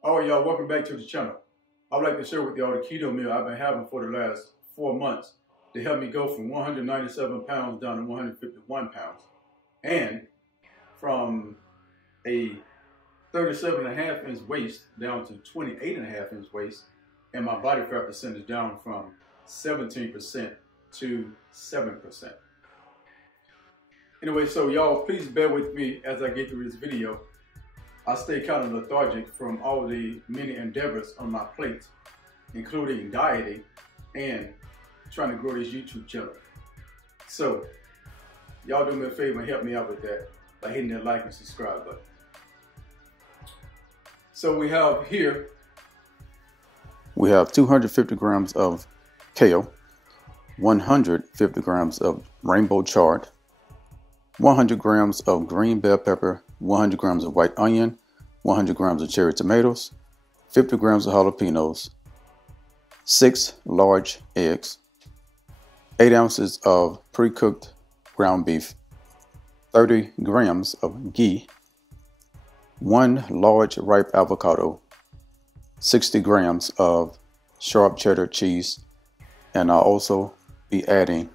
All right, y'all, welcome back to the channel. I'd like to share with y'all the keto meal I've been having for the last 4 months to help me go from 197 pounds down to 151 pounds and from a 37.5-inch waist down to 28.5-inch waist, and my body fat percentage down from 17% to 7%. Anyway, so y'all please bear with me as I get through this video. I stay kind of lethargic from all the many endeavors on my plate, including dieting and trying to grow this YouTube channel. So y'all do me a favor and help me out with that by hitting that like and subscribe button. So we have 250 grams of kale, 150 grams of rainbow chard, 100 grams of green bell pepper, 100 grams of white onion, 100 grams of cherry tomatoes, 50 grams of jalapenos, 6 large eggs, 8 ounces of pre-cooked ground beef, 30 grams of ghee, 1 large ripe avocado, 60 grams of sharp cheddar cheese, and I'll also be adding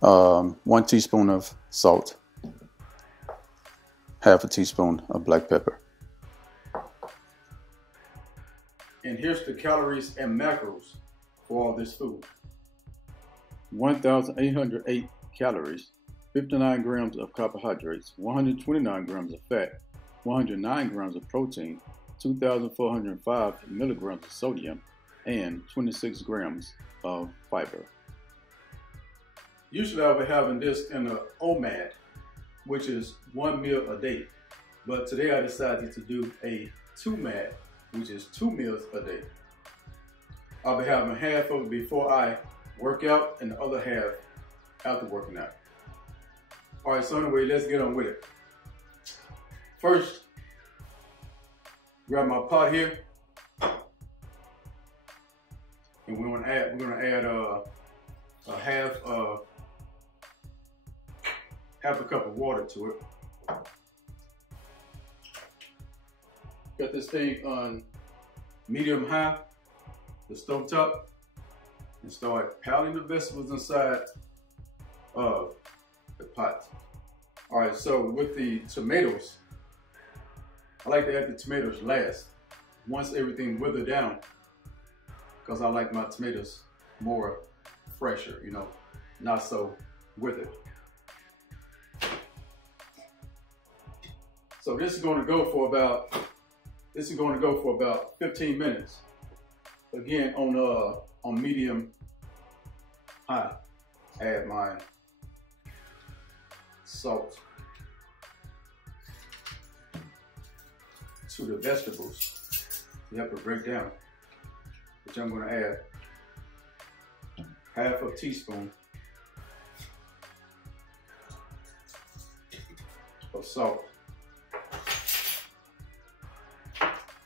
1 teaspoon of salt, half a teaspoon of black pepper. And here's the calories and macros for all this food. 1,808 calories, 59 grams of carbohydrates, 129 grams of fat, 109 grams of protein, 2,405 milligrams of sodium, and 26 grams of fiber. Usually I'll be having this in an OMAD, which is 1 meal a day. But today I decided to do a 2MAD, which is 2 meals a day. I'll be having half of it before I work out and the other half after working out. All right, so anyway, let's get on with it. First, grab my pot here, and we're gonna add a half a cup of water to it. Got this thing on medium high, the stove top, and start pounding the vegetables inside of the pot. All right, so with the tomatoes, I like to add the tomatoes last, once everything withered down, because I like my tomatoes more fresher, you know, not so withered. So this is going to go for about 15 minutes. Again, on medium high. Add my salt to the vegetables to help it break down, which I'm going to add half a teaspoon of salt.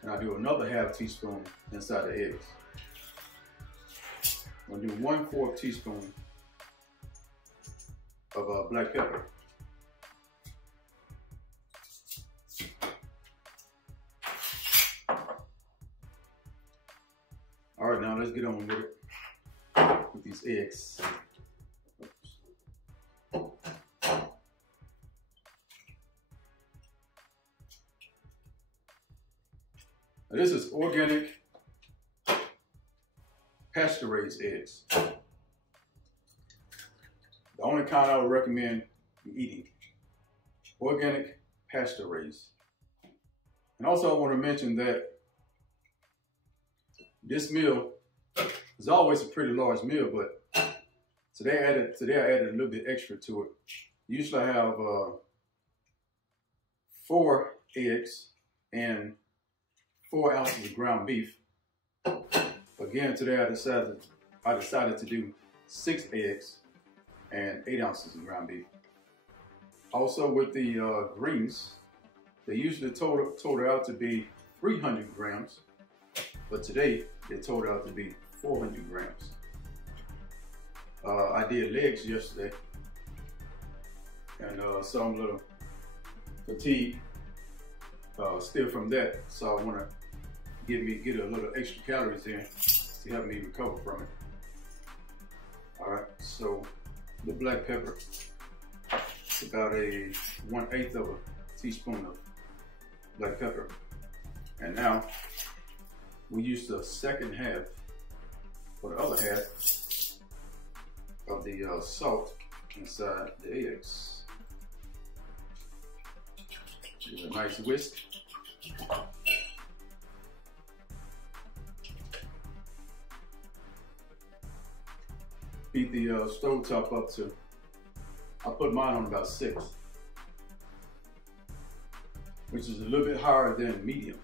And I'll do another half teaspoon inside the eggs. I'm going to do 1/4 teaspoon of black pepper. All right, now let's get on with it with these eggs. Now, this is organic pasture-raised eggs. The only kind I would recommend you eating. Organic pasture-raised. And also I want to mention that this meal is always a pretty large meal, but today I added a little bit extra to it. Usually I have 4 eggs and 4 ounces of ground beef. Again, today I decided to do 6 eggs and 8 ounces of ground beef. Also with the greens, they usually total out to be 300 grams, but today they total out to be 400 grams. I did legs yesterday, and so I'm a little fatigued still from that, so I want to get a little extra calories in to help me recover from it. All right, so the black pepper, about a 1/8 of a teaspoon of black pepper, and now we use the second half, or the other half, of the salt inside the eggs. Give it a nice whisk. Heat the stove top up to, I put mine on about 6, which is a little bit higher than medium.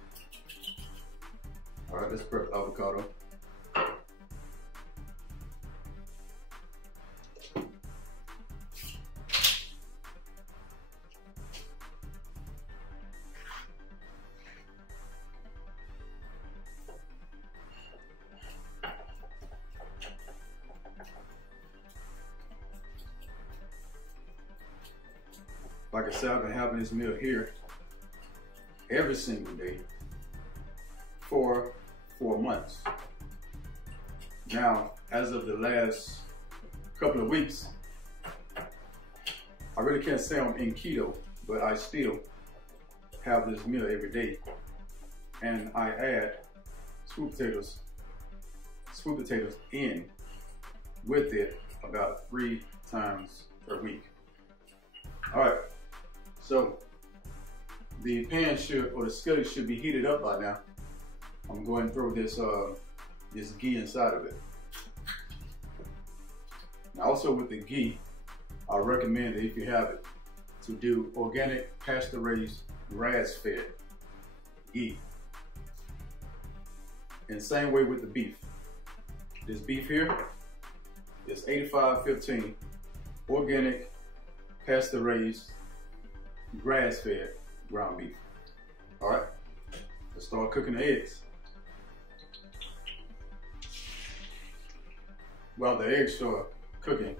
All right, let's prep avocado. Like I said, I've been having this meal here every single day for 4 months. Now, as of the last couple of weeks, I really can't say I'm in keto, but I still have this meal every day. And I add sweet potatoes in with it about 3 times per week. All right. So the pan should, or the skillet should be heated up by now. I'm going to throw this this ghee inside of it. Now also with the ghee, I recommend that if you have it, to do organic, pasture-raised, grass-fed ghee. And same way with the beef. This beef here is 85-15, organic, pasture-raised, grass-fed ground beef. All right, let's start cooking the eggs. While the eggs are cooking,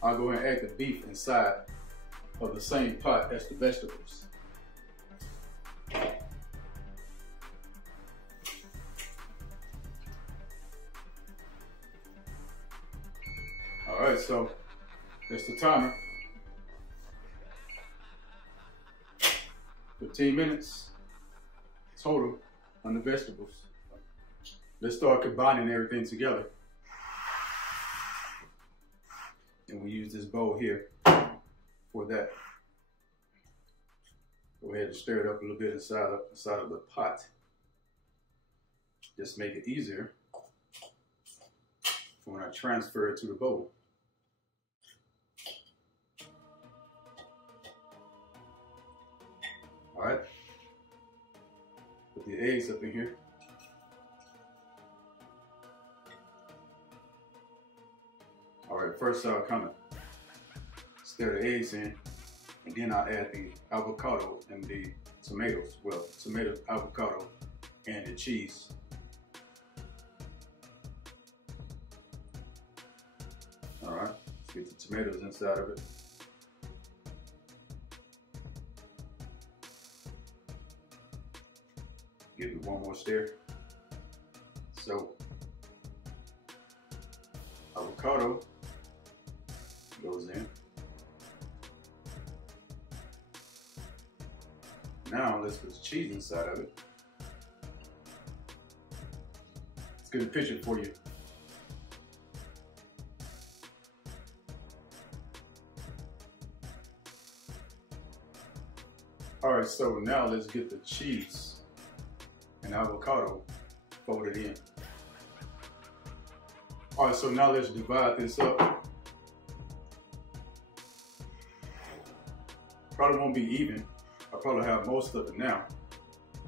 I'll go ahead and add the beef inside of the same pot as the vegetables. All right, so that's the timer. 15 minutes total on the vegetables. Let's start combining everything together. And we use this bowl here for that. Go ahead and stir it up a little bit inside of the pot. Just make it easier for when I transfer it to the bowl. All right, put the eggs up in here. All right, first I'll kind of stir the eggs in, and then I'll add the avocado and the tomatoes. Well, tomato, avocado, and the cheese. All right, let's get the tomatoes inside of it. Give it one more stir. So, avocado goes in. Now let's put the cheese inside of it. Let's get a picture for you. All right, so now let's get the cheese and avocado folded in. All right, so now let's divide this up. Probably won't be even. I'll probably have most of it now,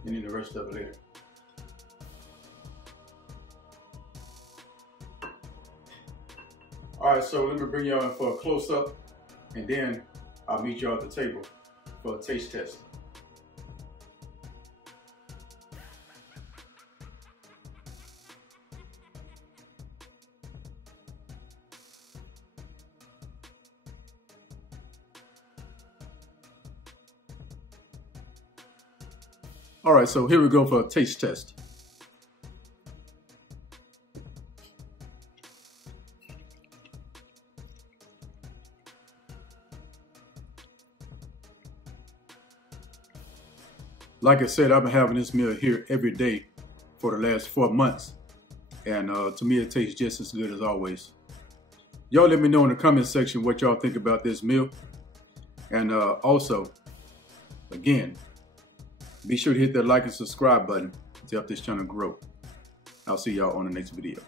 and then the rest of it later. All right, so let me bring y'all in for a close-up, and then I'll meet y'all at the table for a taste test. All right, so here we go for a taste test. Like I said, I've been having this meal here every day for the last 4 months. And to me, it tastes just as good as always. Y'all let me know in the comment section what y'all think about this meal. And also, again, be sure to hit that like and subscribe button to help this channel grow. I'll see y'all on the next video.